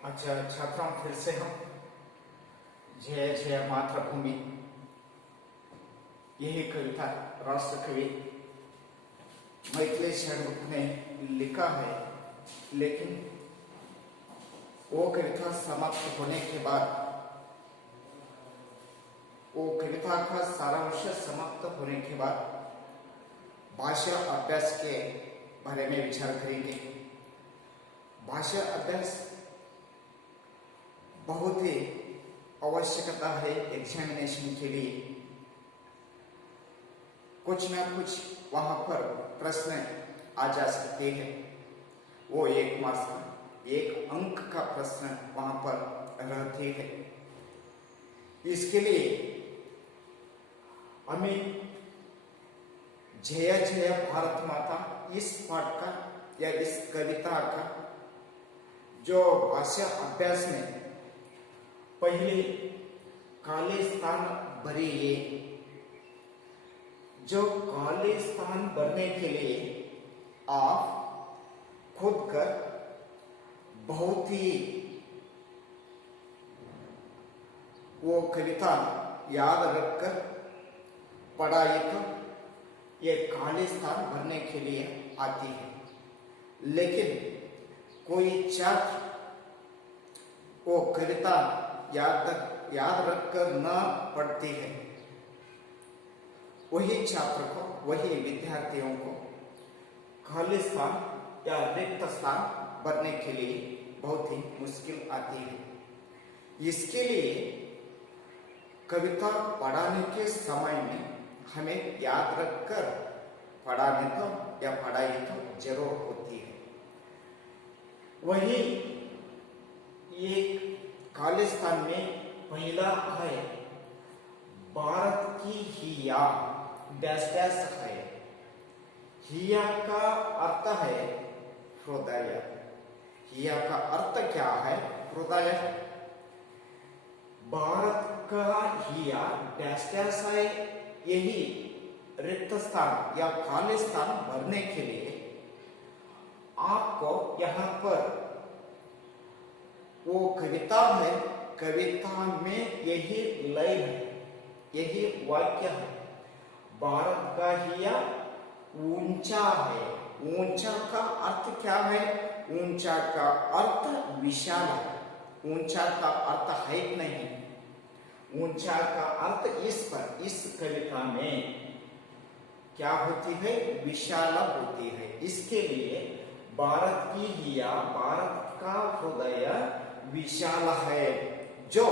अच्छा छात्रों, फिर से हम जय जय मातृभूमि यही कविता राष्ट्र कवि मैथिली षणमुख ने लिखा है। लेकिन वो कविता समाप्त होने के बाद, वो कविता का सारांश समाप्त होने के बाद भाषा अभ्यास के बारे में विचार करेंगे। भाषा अभ्यास बहुत ही आवश्यकता है एग्जामिनेशन के लिए। कुछ ना कुछ वहां पर प्रश्न आ जा सकते हैं। वो 1 मार्क्स का 1 अंक का प्रश्न वहां पर रहते हैं। इसके लिए हमें जय जय भारत माता इस पाठ का या इस कविता का जो भाषा अभ्यास में पहले काले स्थान भरिए, जो काले स्थान भरने के लिए आप खुद कर बहुत ही वो कविता याद रखकर पढ़ाई तो ये काले स्थान भरने के लिए आती है। लेकिन कोई छात्र वो कविता याद रखकर न पढ़ती है, वही छात्र को, वही विद्यार्थियों को खाली स्थान या रिक्त स्थान भरने के लिए बहुत ही मुश्किल आती है। इसके लिए कविता पढ़ाने के समय में हमें याद रखकर पढ़ाने तो या पढ़ाई तो जरूर होती है। वही एक खालिस्तान में पहला है भारत की हिया डैश डैश है। हिया का अर्थ है हृदय। हिया का अर्थ क्या है? हृदय। भारत का हिया डैश डैश है। यही रिक्त स्थान या खाली स्थान भरने के लिए आपको यहाँ पर वो कविता है, कविता में यही लय है, यही वाक्य है। भारत का हिया ऊंचा है। ऊंचा का अर्थ क्या है? ऊंचा का अर्थ विशाल है। ऊंचा का अर्थ हाइट नहीं। ऊंचा का अर्थ इस कविता में क्या होती है? विशाल होती है। इसके लिए भारत की हिया, भारत का हृदय विशाल है, जो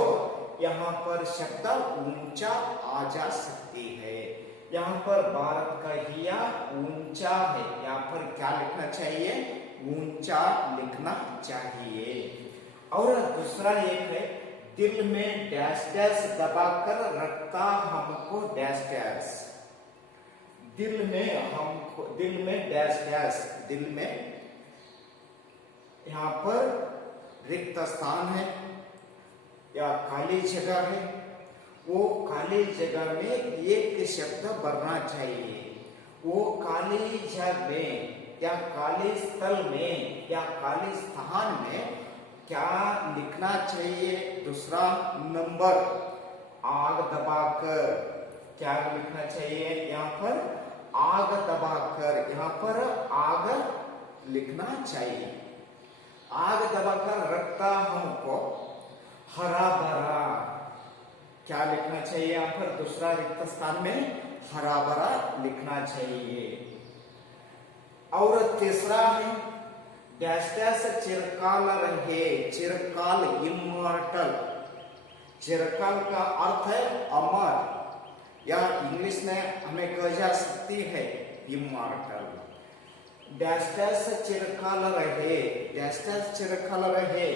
यहाँ पर शब्द ऊंचा आ जा सकती है। यहाँ पर भारत का हिया ऊंचा है। यहाँ पर क्या लिखना चाहिए? ऊंचा लिखना चाहिए। और दूसरा एक है दिल में डैश डैश दबाकर रखता हमको डैश डैश। दिल में डैश डैश, दिल में यहाँ पर रिक्त स्थान है या खाली जगह है। वो खाली जगह में एक शब्द भरना चाहिए। वो खाली जगह में या खाली स्थल में या खाली स्थान में क्या लिखना चाहिए? दूसरा नंबर आग दबाकर। क्या लिखना चाहिए? यहाँ पर आग दबाकर, यहाँ पर आग लिखना चाहिए। आग दबाकर रखता हमको हरा भरा। क्या लिखना चाहिए? यहाँ पर दूसरा रिक्त स्थान में हरा भरा लिखना चाहिए। और तीसरा है डैश डैश चिरकाल रहे। चिरकाल इमॉर्टल। चिरकाल का अर्थ है अमर, या इंग्लिश में हमें कहा जा सकती है इमॉर्टल। डैश डैश चिरकाल रहे, डैश डैश चिरकाल रहे।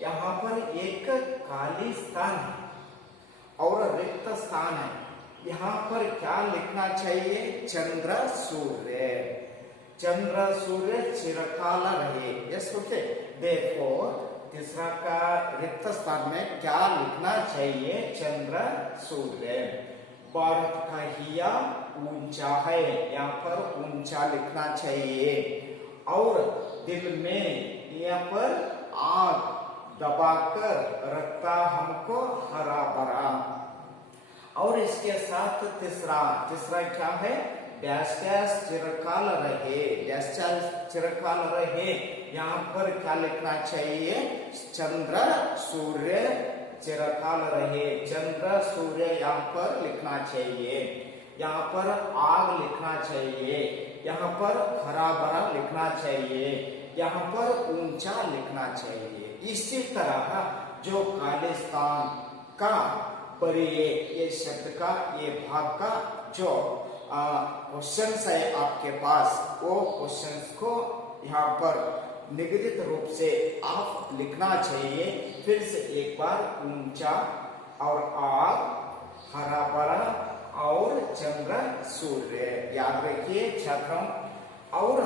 यहाँ पर एक खाली स्थान है और रिक्त स्थान है। यहाँ पर क्या लिखना चाहिए? चंद्र सूर्य। चंद्र सूर्य चिरकाल रहे। Yes, okay. देखो तीसरा का रिक्त स्थान में क्या लिखना चाहिए? चंद्र सूर्य। भारत का हिया ऊंचा है। यहाँ पर ऊंचा लिखना चाहिए। और दिल में यहाँ पर आग दबाकर रखता हमको हरा भरा। और इसके साथ तीसरा क्या है, डैश डैश चिरकाल रहे, डैश डैश चिरकाल रहे। यहाँ पर क्या लिखना चाहिए, चंद्र सूर्य चिरकाल रहे, चंद्र सूर्य यहाँ पर लिखना चाहिए, यहाँ पर आग लिखना चाहिए, यहाँ पर हरा भरा लिखना चाहिए, यहाँ पर ऊंचा लिखना चाहिए। इसी तरह जो खालिस्तान का पर ये शब्द का ये भाग का जो क्वेश्चंस है आपके पास, वो क्वेश्चंस को यहाँ पर निगदित रूप से आप लिखना चाहिए। फिर से एक बार, ऊंचा और आग, हरा भरा और चंद्र सूर्य, याद रखिए छात्रों। और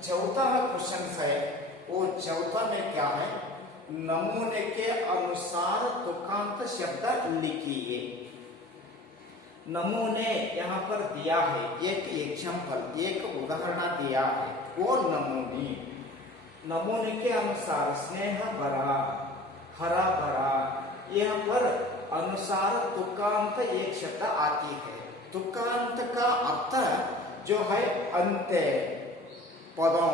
चौथा क्वेश्चन है, वो चौथा में क्या है, नमूने के अनुसार तुकांत शब्द लिखिए। नमूने यहाँ पर दिया है, एक एग्जाम्पल, एक उदाहरण दिया है, वो नमूने के अनुसार स्नेह भरा, हरा भरा, यहाँ पर अनुसार तुकांत एक शब्द आती है। तुकांत का अर्थ जो है अंत्य पदों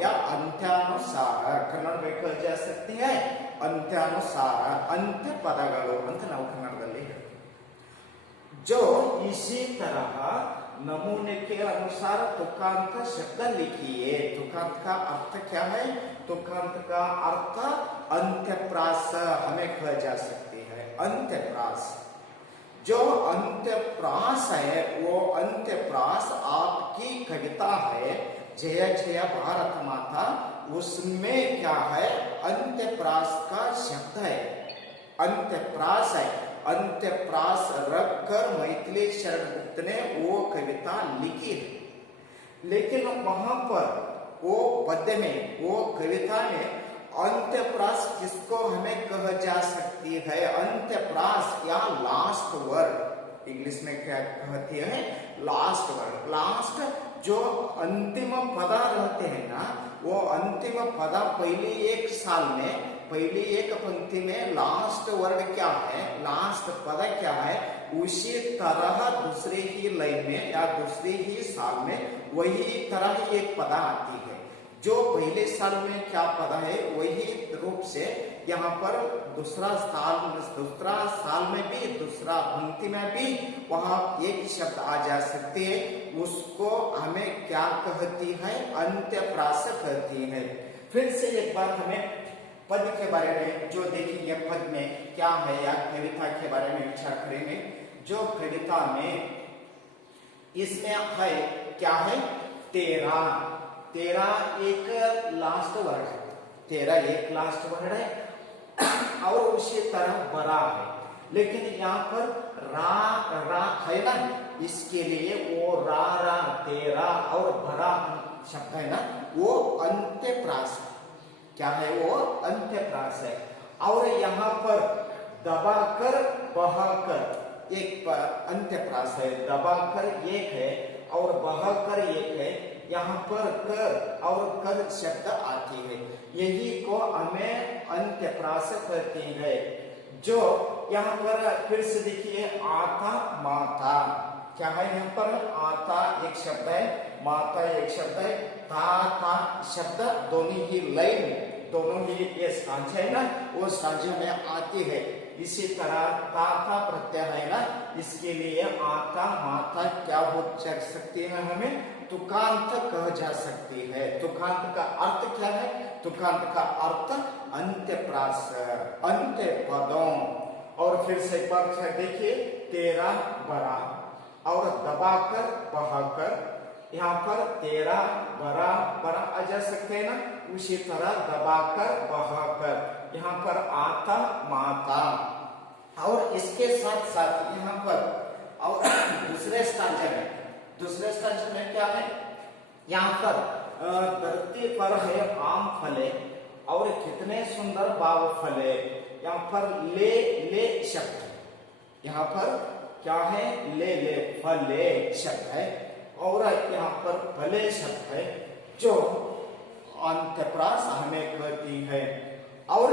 या अंत्यानुसार, कन्नड़ में कहा जा सकती है अंत्यानुसार, अंत्य पदಗಳು ಅಂತ ನಾವು ಕನ್ನಡದಲ್ಲಿ ಹೇಳ್ತೀವಿ। जो इसी तरह नमूने के अनुसार तुकांत शब्द लिखिए। तुकांत का अर्थ क्या है, तुकांत का अर्थ अंत्यप्रास हमें कहा जा सकती है, अंत्यप्रास। जो अंत्यप्रास है वो अंत्यप्रास आपकी कविता है जय जय भारत माता, उसमें क्या है, अंत्यप्रास का शब्द है, अंत्यप्रास है। अंत्यप्रास रखकर मैथिली शरण गुप्त ने वो कविता लिखी है, लेकिन वहां पर वो पद्य में, वो कविता में अंत्यप्रास किसको हमें कहा जा सकती है, अंत्यप्रास या लास्ट वर्ड, इंग्लिश में क्या कहती है, लास्ट वर्ड। लास्ट जो अंतिम पदा रहते हैं ना, वो अंतिम पदा पहले एक साल में, पहली एक पंक्ति में लास्ट वर्ड क्या है, लास्ट पद क्या है, उसी तरह दूसरे ही लाइन में या दूसरे ही साल में वही तरह एक पद आती है। जो पहले साल में क्या पद है वही रूप से यहाँ पर दूसरा साल में भी, दूसरा पंक्ति में भी वहाँ एक शब्द आ जा सकती है, उसको हमें क्या कहती है, अंत्यप्रास कहती है। फिर से एक बार हमें पद के बारे में जो देखेंगे, पद में क्या है या कविता के बारे में विचार करेंगे। जो कविता में इसमें है क्या है, तेरा, तेरा एक लास्ट वर्ड है, तेरा एक लास्ट वर्ड है और उसी तरह बरा है, लेकिन यहाँ पर रा है ना, इसके लिए वो रा तेरा और बरा शब्द है ना, वो अंत्यप्रास है। क्या है, वो अंत्यप्रास है। और यहाँ पर दबाकर बहाकर एक अंत्यप्रास है, दबाकर एक है और बहाकर एक है, यहाँ पर कर और कर शब्द आती है, यही को हमें अंत्यप्रास कहते हैं। जो यहाँ पर फिर से देखिए, आता माता, क्या है, यहाँ पर आता एक शब्द है, माता एक शब्द है, ता शब्द दोनों ही लाइन, दोनों ही ये सांझ है ना, वो सांझ में आती है। इसी तरह ता प्रत्यय है ना, इसके लिए आता माता क्या हो सकती है, हमें तुकांत कह जा सकती है। तुकांत का अर्थ क्या है, तुकांत का अर्थ अंत्यप्रास, अंत्य पदों। और फिर से एक बार देखिए, तेरा बरा और दबाकर बहाकर, यहाँ पर तेरा बरा आ जा सकते हैं ना, उसी तरह दबाकर बहाकर, यहाँ पर आता माता। और इसके साथ साथ यहाँ पर और दूसरे स्टांजा में क्या है, यहाँ पर धरती पर है आम फले और कितने सुंदर बाग फले, यहाँ पर ले शब्द है, यहाँ पर क्या है, ले फले शब्द है और यहाँ पर फले शब्द है, जो अंत्यप्रास हमें कहती है। और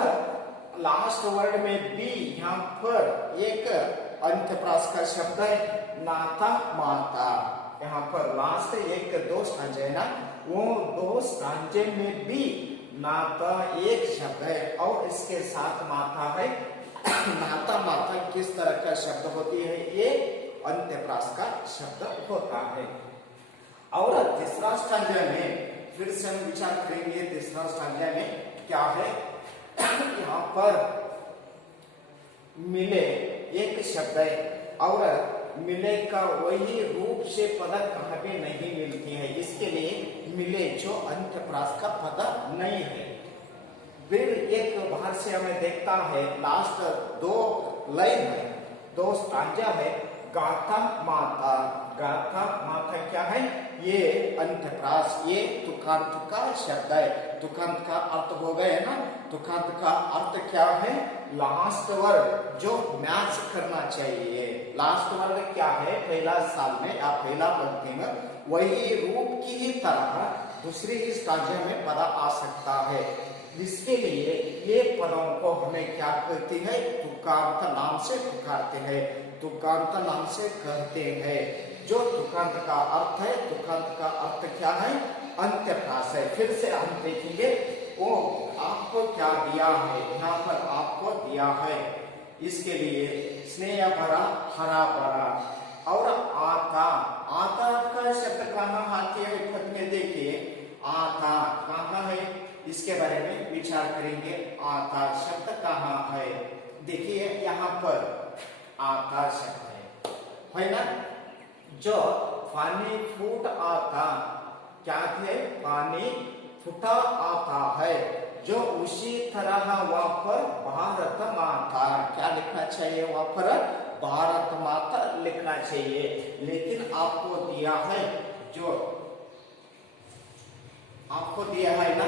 लास्ट वर्ड में बी, यहाँ पर एक अंत्यप्रास का शब्द है नाता माता। यहाँ पर लास्ट एक दो स्टांजे है ना, वो दो स्टांजे में भी नाता एक शब्द है और इसके साथ माता है। नाता माता किस तरह का शब्द होती है, ये अंत्यप्रास का शब्द होता है। और तीसरा स्टांजा में फिर से हम विचार करेंगे, तीसरा स्टांजा में क्या है, यहाँ पर मिले एक शब्द है और मिले का वही रूप से पद कहीं भी नहीं मिलती है, इसके लिए मिले जो अंत्यप्रास का पद नहीं है। फिर एक बाहर से हमें देखता है लास्ट दो लाइन है, दो स्टांजा है, गाथा माता। गाथा माता क्या है, ये अंत्यप्रास, ये तुकांत का शब्द है। तुकांत का अर्थ हो गए ना, तुकांत का अर्थ क्या है, लास्ट वर्ड जो मैच करना चाहिए। लास्ट वर्ड क्या है, पहला साल में या पहला पंक्ति में वही रूप की ही तरह दूसरी ही स्टांजा में पद आ सकता है। इसके लिए ये पदों को हमें क्या कहते हैं, तुकांत नाम से पुकारते हैं, तुकांत नाम से कहते हैं। जो तुकांत का अर्थ है, तुकांत का अर्थ क्या है, अंत्यप्रास है। फिर से हम देखेंगे वो आपको क्या दिया है, यहाँ पर आपको दिया है, इसके लिए स्नेह भरा हरा भरा और आता। आता का शब्द कहाँ आती है, पद में देखिए आता कहाँ है, इसके बारे में विचार करेंगे। आता शब्द कहाँ है, देखिए यहाँ पर आता शब्द है ना, जो पानी फूट आता, क्या थे, पानी फूटा आता है, जो उसी तरह वहां पर भारत माता, क्या लिखना चाहिए वहां पर, भारत माता लिखना चाहिए। लेकिन आपको दिया है, जो आपको दिया है ना,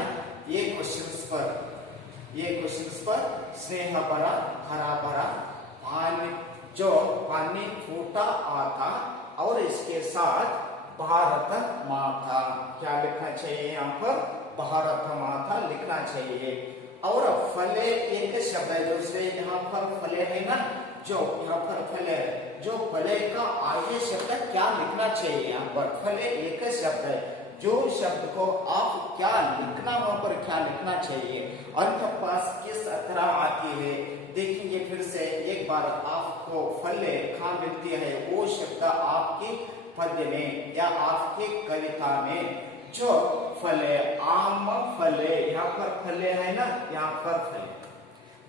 ये क्वेश्चंस पर स्नेह भरा हरा भरा पानी, जो पानी फूटा आता और इसके साथ भारत माता, क्या लिखना चाहिए यहाँ पर, भारत माता लिखना चाहिए। और फले एक शब्द है, दूसरे यहाँ पर फले है ना, जो यहाँ पर फले, जो फले का आगे शब्द क्या लिखना चाहिए, यहाँ पर फले एक शब्द है, जो शब्द को आप क्या लिखना, वहां पर क्या लिखना चाहिए। अंत्यप्रास किस तरह आती है, देखेंगे फिर से एक बार। आपको फले कहाँ मिलती है, वो शब्द आपकी पद्य में या आपकी कविता में, जो फले, आम फले, यहाँ पर फले है ना, यहाँ पर फले,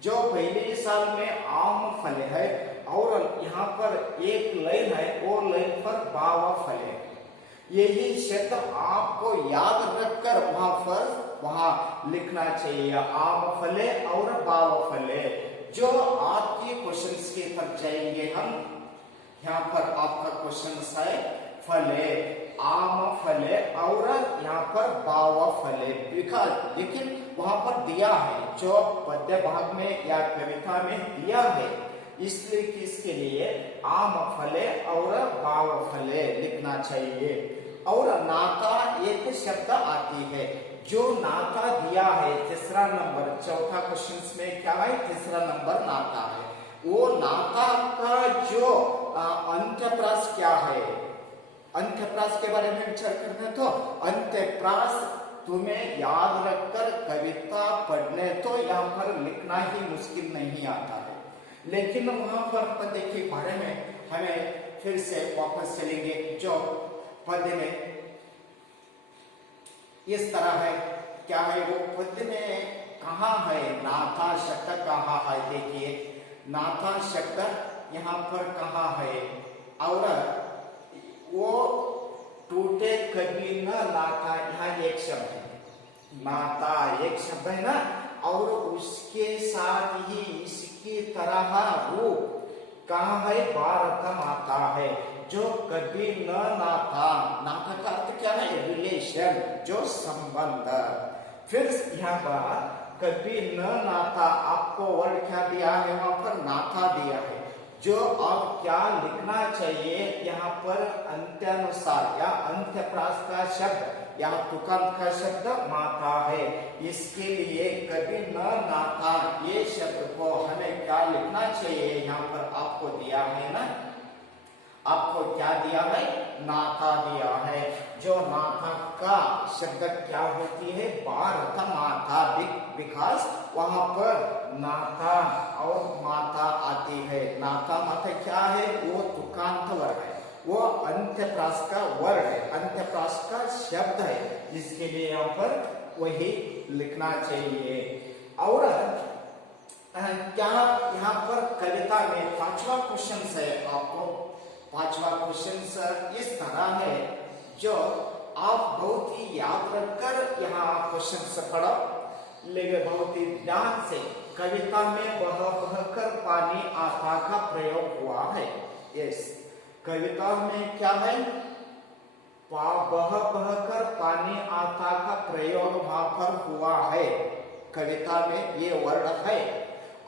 जो पहले साल में आम फले है और यहाँ पर एक लाइन है, वो लाइन पर बाव फले। यही शब्द आपको याद रखकर वहां लिखना चाहिए, आम फले और बाव फले। जो आपके क्वेश्चंस के तरफ जाएंगे हम, यहाँ पर आपका क्वेश्चन है फले, आम फले और यहाँ पर बाव फले, लेकिन वहां पर दिया है, जो पद्य भाग में या कविता में दिया है, इसलिए किसके लिए आम फले और बाव फले लिखना चाहिए। और नाता एक शब्द आती है, जो नाता दिया है तीसरा नंबर, चौथा क्वेश्चन में क्या है, तीसरा नंबर नाता है। वो नाता का जो अंत्यप्रास क्या है, अंत्यप्रास के बारे में विचार करते तो अंत्यप्रास तुम्हें याद रखकर कविता पढ़ने तो यहाँ पर लिखना ही मुश्किल नहीं आता है, लेकिन वहां पर पद्य के बारे में हमें फिर से वापस चलेंगे। जो पद्य में इस तरह है, क्या है वो पद्य में कहाँ है, नाथा शब्द कहाँ है, देखिए नाथा शब्द यहाँ पर कहाँ है, और वो टूटे कभी न नाता, यहाँ एक शब्द है, नाता एक शब्द है ना, और उसके साथ ही इसकी तरह रूप कहाँ है, भारत माता है, जो कभी न नाता, नाता का अर्थ क्या है, रिलेशन, जो संबंध। फिर यहाँ पर कभी न नाता, आपको वर्ड क्या दिया है, वहां पर नाता दिया है, जो अब क्या लिखना चाहिए, यहाँ पर अंत्यानुसार या अंत्यप्रास का शब्द यहाँ तुकांत का शब्द माता है, इसके लिए कभी न नाता ये शब्द को हमें क्या लिखना चाहिए? यहाँ पर आपको दिया है ना, आपको क्या दिया है? नाता दिया है। जो नाता का शब्द क्या होती है? भारत माता, बिकॉज वहां पर नाता और माता आती है। नाता माता क्या है? वो तुकांत वर्ग है, वो अंत्यप्रास का वर्ग है, अंत्यप्रास का शब्द है, इसके लिए यहाँ पर वही लिखना चाहिए। और क्या यहाँ पर कविता में पांचवा क्वेश्चन है, आपको पांचवा क्वेश्चन इस तरह है जो आप बहुत ही याद रखकर यहाँ क्वेश्चन पढ़ो, लेकिन बहुत ही ध्यान से। कविता में बह बहकर पानी आता का प्रयोग हुआ है। यस, कविता में क्या है? बह बहकर पानी आता का प्रयोग वहां पर हुआ है, कविता में ये वर्ड है।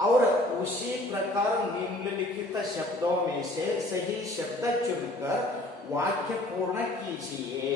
और उसी प्रकार निम्नलिखित शब्दों में से सही शब्द चुनकर वाक्य पूर्ण कीजिए।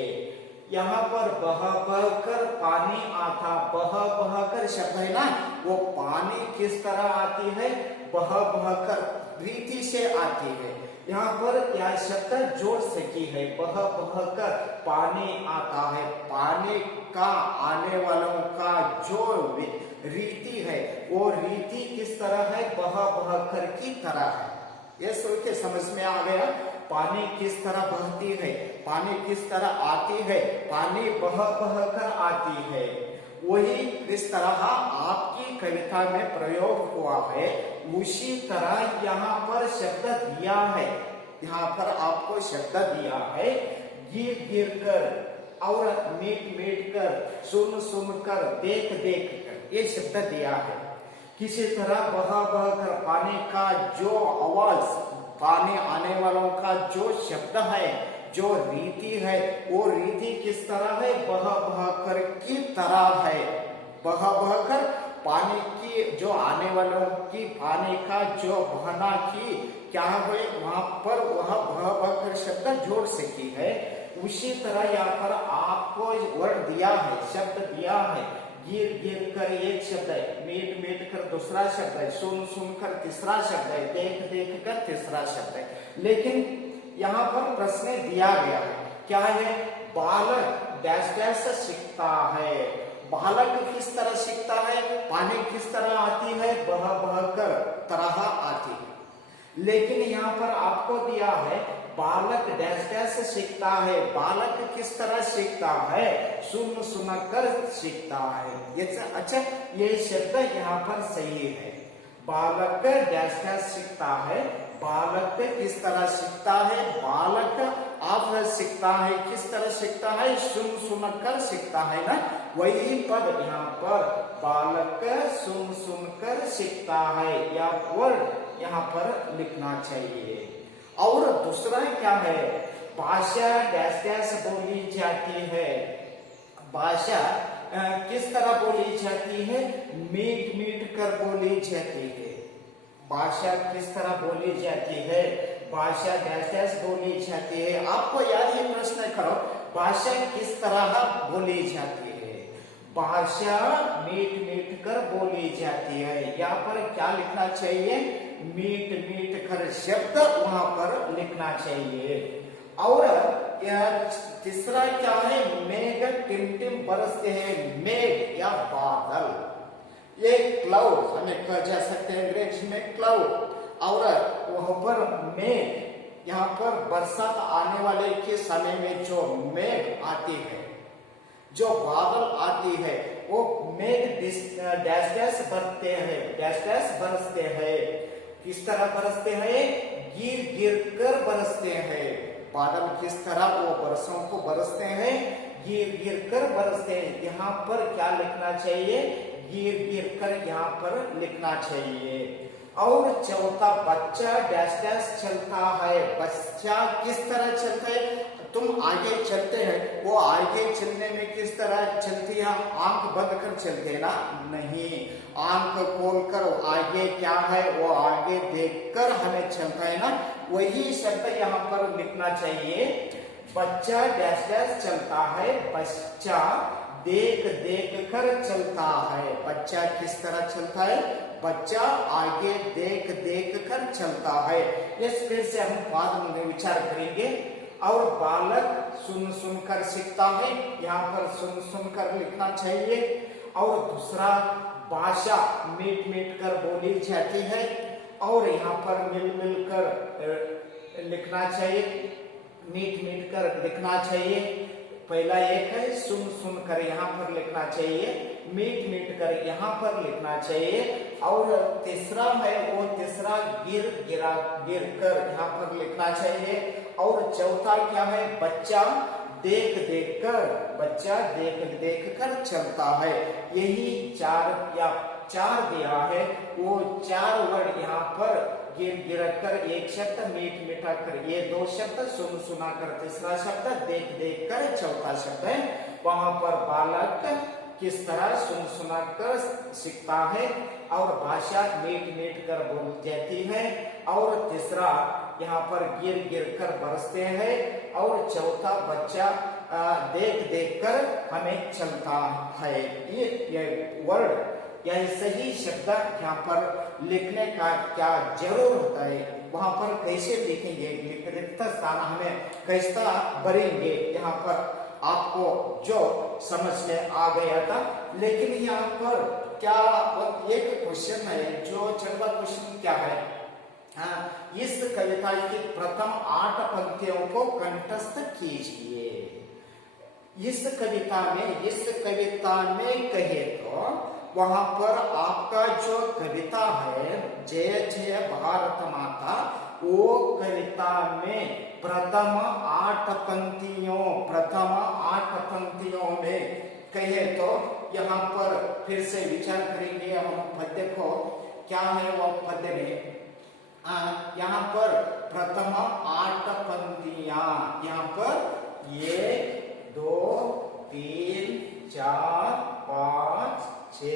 यहाँ पर बह बहकर पानी आता, बह बहकर शब्द है ना, वो पानी किस तरह आती है? बह बहकर रीति से आती है। यहाँ पर यह शब्द जोड़ सकी है, बह बहकर पानी आता है, पानी का आने वालों का जो रीति है वो रीति किस तरह है? बह बहकर की तरह है। ये सोच के समझ में आ गया? पानी किस तरह बहती है, पानी किस तरह आती है, पानी बह बहकर आती है, वही इस तरह आपकी कविता में प्रयोग हुआ है। उसी तरह यहाँ पर शब्द दिया है, यहाँ पर आपको शब्द दिया है, गिर गिर कर और मीट मीट कर, सुन सुन कर, देख देख कर, ये शब्द दिया है। किसी तरह बह बह कर पानी का जो आवाज, पानी आने वालों का जो शब्द है, जो रीति है, वो रीति किस तरह है? बह बह कर की तरह है। बह बह कर पानी की जो आने वालों की, पानी का जो बहना की क्या हुए वहां पर वह बह बह कर शब्द जोड़ सकी है। उसी तरह यहाँ पर आपको वर्ड दिया है, शब्द दिया है। गिर गिर कर एक शब्द है, मीट मीट कर दूसरा शब्द है, सुन सुन कर तीसरा शब्द है, देख देख कर तीसरा शब्द है। लेकिन यहाँ पर प्रश्न दिया गया है, क्या है? बालक डैश डैश सीखता है। बालक किस तरह सीखता है? पानी किस तरह आती है? बह बह कर तरह आती है। लेकिन यहाँ पर आपको दिया है बालक डैश डैश सीखता है। बालक किस तरह सीखता है? सुन सुनकर सीखता है। ये अच्छा, ये शब्द यहाँ पर सही है। बालक डैश डैश सीखता है, बालक किस तरह सीखता है? बालक आप सीखता है, किस तरह सीखता है? सुन सुनकर सीखता है ना, वही पद यहाँ पर बालक सुन सुनकर सीखता है, या वर्ड यहाँ पर लिखना चाहिए। और दूसरा क्या है? भाषा डैश डैश बोली जाती है। भाषा किस तरह बोली जाती है? मीट मीट कर बोली जाती है। भाषा किस तरह बोली जाती है? भाषा डैश डैश बोली जाती है। आपको याद ये प्रश्न करो, भाषा किस तरह बोली जाती है? भाषा मीट मीट कर बोली जाती है। यहाँ पर क्या लिखना चाहिए? मीट मीट कर शब्द वहां पर लिखना चाहिए। और तीसरा क्या है? मेघ टिम टिम बरसते हैं। मेघ या बादल, ये क्लाउड हमें कह जा सकते हैं अंग्रेजी में क्लाउड। और वहां पर मेघ, यहाँ पर बरसात आने वाले के समय में जो मेघ आती है, जो बादल आती है, वो मेघ डैश डैश बरसते हैं, डैश डैश बरसते हैं। किस तरह बरसते हैं? गिर गिर कर बरसते हैं। बादल किस तरह वो बरसों को बरसते हैं? गिर गिर कर बरसते हैं। यहाँ पर क्या लिखना चाहिए? गिर गिर कर यहाँ पर लिखना चाहिए। और चौथा, बच्चा डैश डैश चलता है। बच्चा किस तरह चलता है? तुम आगे चलते हैं, वो आगे चलने में किस तरह चलती है? आंख बंद कर चलते हैं ना? नहीं, आंख खोलकर आगे क्या है वो आगे देखकर हमें चलता है ना, वही शब्द यहाँ पर लिखना चाहिए। बच्चा डैश डैश चलता है, बच्चा देख देख कर चलता है। बच्चा किस तरह चलता है? बच्चा आगे देख देख कर चलता है। इस फिर से हम बाद में विचार करेंगे। और बालक सुन सुनकर सीखता है, यहाँ पर सुन सुनकर लिखना चाहिए। और दूसरा, भाषा मीट मीट कर बोली जाती है, और यहाँ पर मिल मिल कर लिखना चाहिए, मीट मीट कर लिखना चाहिए। पहला एक है सुन सुन कर यहाँ पर लिखना चाहिए, मीट मीट कर यहाँ पर लिखना चाहिए। और तीसरा है वो तीसरा गिर गिरा गिर कर यहाँ पर लिखना चाहिए। और चौथा क्या है? बच्चा देख देख कर, बच्चा देख देख कर चलता है। यही चार दिया है, वो 4 वर्ड यहाँ पर गिर गिर कर एक शब्द, मीट मिटा कर ये 2 शब्द, सुन सुना कर तीसरा शब्द, देख देख कर चौथा शब्द है। वहां पर बालक किस तरह सुन सुना कर सीखता है, और भाषा मीट मीट कर बोल जाती है। और तीसरा यहाँ पर गिर गिर कर बरसते हैं। और चौथा बच्चा देख देख कर हमें चलता है। ये वर्ड या सही शब्द यहाँ पर लिखने का क्या जरूर होता है? वहां पर कैसे लिखेंगे, रिक्त स्थान हमें कैसा भरेंगे, यहाँ पर आपको जो समझ में आ गया था। लेकिन यहाँ पर क्या एक क्वेश्चन है, जो चलता क्वेश्चन क्या है? इस कविता की प्रथम 8 पंक्तियों को कंठस्थ कीजिए। इस कविता में कहे तो वहां पर आपका जो कविता है जय जय भारत माता, वो कविता में प्रथम 8 पंक्तियों में कहे तो यहाँ पर फिर से विचार करेंगे हम पद्य को। क्या है वो पद्य में? यहाँ पर प्रथम 8 पंक्तियां, यहाँ पर 1 2 3 4 5 6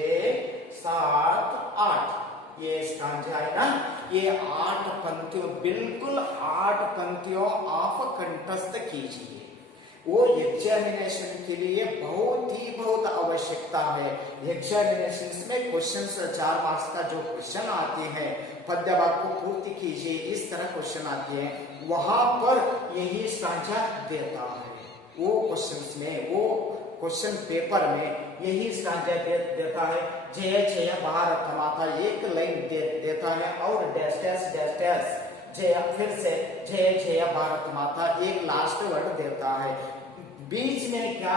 7 8 ये स्टांजा है ना। ये 8 पंक्तियों, बिल्कुल 8 पंक्तियों आप कंठस्थ कीजिए। वो एग्जामिनेशन के लिए बहुत आवश्यकता है। एग्जामिनेशन में क्वेश्चन 4 मार्क्स का जो क्वेश्चन आते हैं, पद्य वाक्य को पूर्ति कीजिए, इस तरह क्वेश्चन आते हैं। वहां पर यही स्टांजा देता है। वो क्वेश्चन में, वो क्वेश्चन पेपर में यही स्टांजा देता है। जय जय भारत माता एक लाइन देता है, और डैश डैश डैश डैश जय, फिर से जय जय भारत माता एक लास्ट वर्ड देता है। बीच में क्या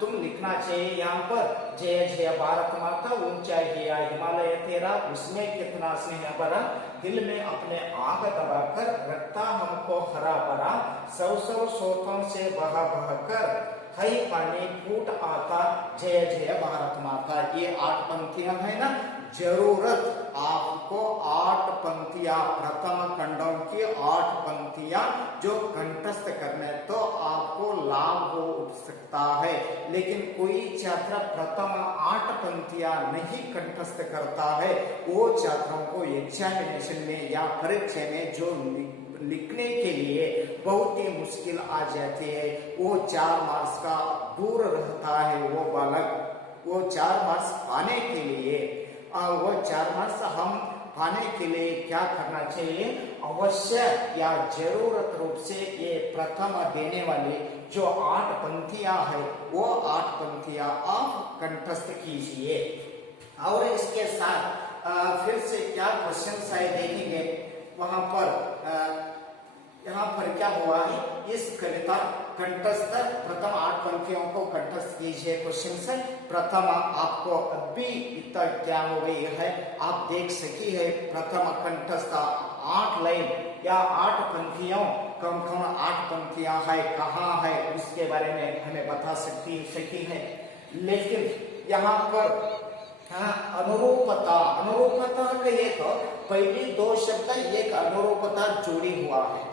तुम लिखना चाहिए? यहाँ पर जय जय भारत माता ऊंचा गया हिमालय तेरा, उसमें कितना स्नेह भरा, दिल में अपने आग दबाकर रखता हमको हरा भरा, सौ सौ सोतों से बहा बहा कर हई पानी फूट आता, जय जय भारत माता। ये 8 पंक्तियां है ना। जरूरत आपको 8 पंक्तियां, प्रथम खंडों की 8 पंक्तियां जो कंठस्थ करने, तो आपको लाभ हो सकता है। लेकिन कोई छात्र प्रथम 8 पंक्तियां नहीं कंठस्थ करता है, वो छात्रों को एग्जामिनेशन में या परीक्षा में जो लिखने के लिए बहुत ही मुश्किल आ जाती है। वो 4 मार्क्स का दूर रहता है वो बालक। वो 4 मार्क्स पाने के लिए, वो 4 मार्क्स हम पाने के लिए क्या करना चाहिए? अवश्य या जरूरत रूप से ये प्रथम देने वाली जो 8 पंक्तियां है, वो 8 पंक्तियां आप कंठस्थ कीजिए। और इसके साथ फिर से क्या क्वेश्चन आए देखेंगे। वहां पर यहाँ पर क्या हुआ है? इस कविता कंठस्थ प्रथम 8 पंक्तियों को कंठस्थ कीजिए क्वेश्चन से। प्रथम आपको अभी इतना क्या हो गई है, आप देख सकी है। प्रथम कंठस्थ 8 लाइन या 8 पंक्तियों, कौन कौन 8 पंक्तियां है, कहाँ है, उसके बारे में हमें बता सकी है। लेकिन यहाँ पर अनुरूपता कहिए तो पहली 2 शब्द एक अनुरूपता जुड़ी हुआ है।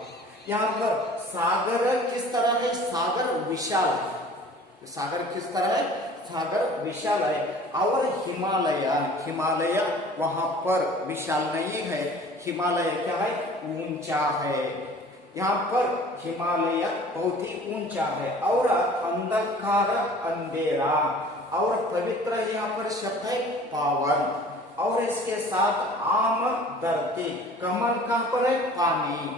यहाँ पर सागर किस तरह है? सागर विशाल है। सागर किस तरह है? सागर विशाल है। और हिमालय वहां पर विशाल नहीं है। हिमालय क्या है? ऊंचा है। यहाँ पर हिमालय बहुत ही ऊंचा है। और अंधकार अंधेरा, और पवित्र यहाँ पर शब्द है पावन, और इसके साथ आम धरती, कमल कहाँ पर है पानी,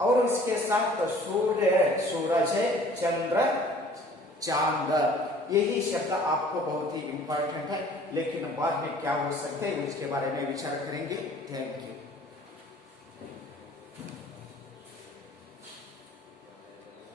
और इसके साथ सूर्य सूरज है, चंद्र चांद। यही शब्द आपको बहुत ही इंपॉर्टेंट है, लेकिन बाद में क्या हो सकते हैं उसके बारे में विचार करेंगे। Thank you.